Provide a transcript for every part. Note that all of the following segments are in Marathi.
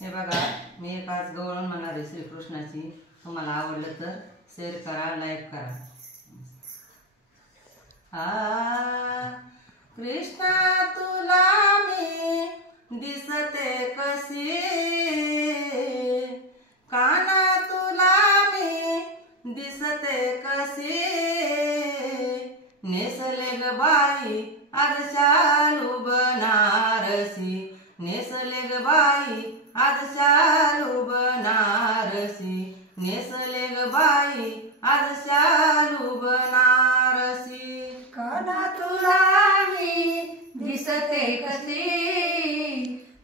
हे बघा, मी एक आज गवळण म्हणणार आहे श्रीकृष्णाची. तुम्हाला आवडलं तर शेअर करा, लाईक करा. कृष्णा तुला मी दिसते कशी, काना तुला मी दिसते कशी, नेसले ग बाई आज शालू बनारसी, नेसले ग बाई आज शालू बनारसी, नेसले ग बाई आज शालू बनारसी. काना तुला मी दिसते कशी,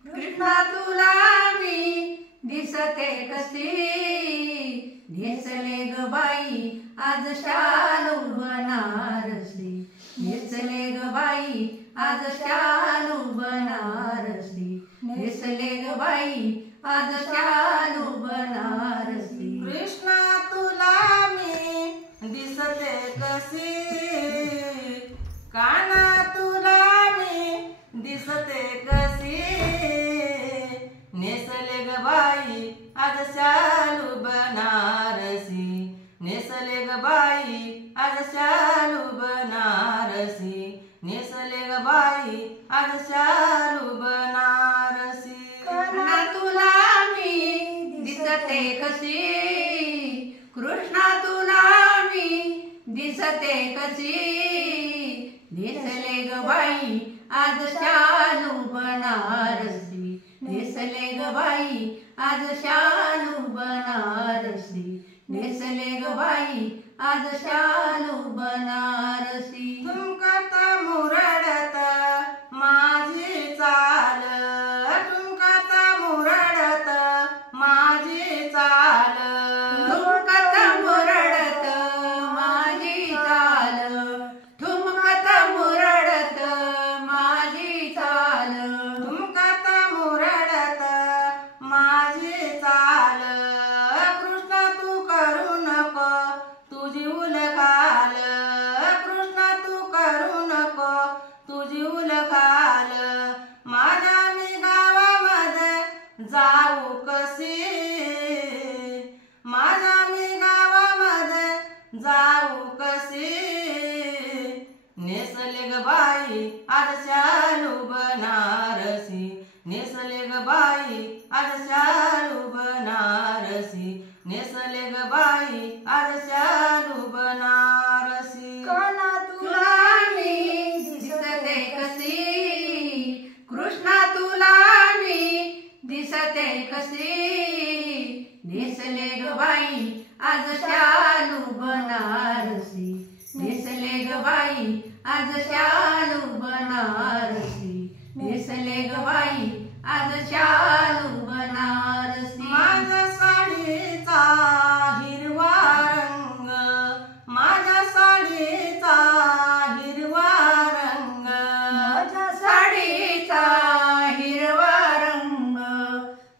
कृष्णा तुला मी दिसते कशी, नेसले ग बाई आज शालू बनारसी, नेसले ग बाई आज शालू बनारसी, नेसले ग बाई आज शालू बनारसी. कृष्णा तुला मी दिसते कशी, काना तुला मी दिसते कशी, नेसले ग बाई आज शालू बनारसी, नेसले ग बाई आज शालू बनारसी, नेसले ग बाई आज शालू बनारसी. काना तुला मी दिसते कशी, कृष्णा तुला मी दिसते कशी, नेसले ग बाई आज शालू बनारसी, नेसले ग बाई आज शालू बनारसी, नेसले ग बाई आज शालू बनारसी. ठुमकता मुरडत माझी चाल, ठुमकता मुरडत माझी चाल, ठुमकत मुरडत माझी चाल, ठुमकत मुरडत माझी चाल, ठुमकता मुरडत माझी चाल. कृष्ण तू करू नको तुझी उलघाल, कृष्ण तू करू नको तुझी उलघाल. माझ्या मी गावामध्ये जाऊ कशी, माझ्या मी गावामध्ये जाऊ कशी, नेसले ग बाई आज शालू बनारसी, नेसले ग बाई आज शालू बनारसी, नेसले ग बाई आज शालू बनारसी. काना तुला मी दिसते कशी, कृष्णा तुला मी दिसते कशी, नेसले ग बाई आज शालू बनारसी, नेसले ग बाई आज शालू बनारसी, नेसले ग बाई आज शालू बनारसी. माझ्या साडीचा हिरवा रंग, माझ्या साडीचा हिरवा रंग, माझ्या साडीचा हिरवा रंग,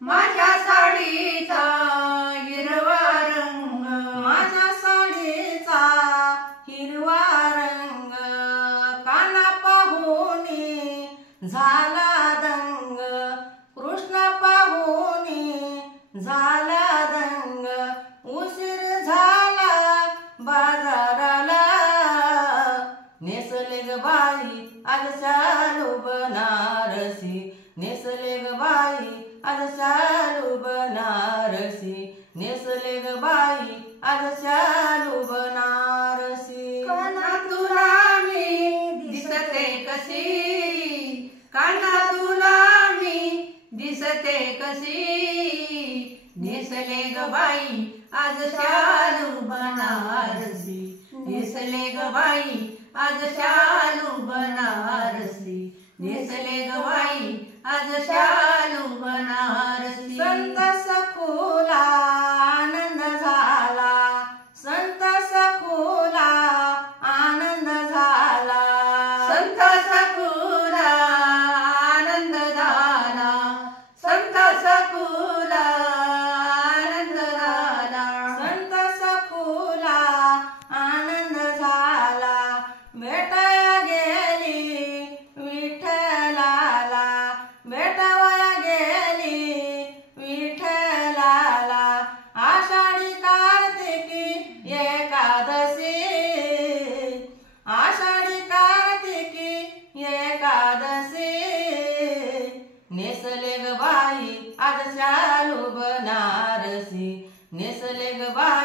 माझ्या साडीचा हिरवा रंग, माझ्या साडीचा हिरवा रंग. काना पाहुनी झाला दंग, कृष्ण पाहुनी झाला दंग, उशीर झाला बाजाराला, नेसले ग बाई आज शालू बनारसी, नेसले ग बाई आज शालू बनारसी, नेसले ग बाई आज शालू बनारसी. काना तुला मी दिसते कशी, काना तुला मी दिसते कशी, नेसले ग बाई आज शालू बनारसी, नेसले ग बाई आज शालू बनारसी, नेसले ग बाई आज शालू बनारसी. संत सखुला आनंद झाला, संत सखुला आनंद झाला, संत सखुला आनंद झाला, संत सखुला आनंद झाला, संत सखुला आनंद झाला. भेटाया गेली विठ्ठलाला, भेटावया गेली नेसले ग बाई आज शालू बनारसी नेसले ग बाई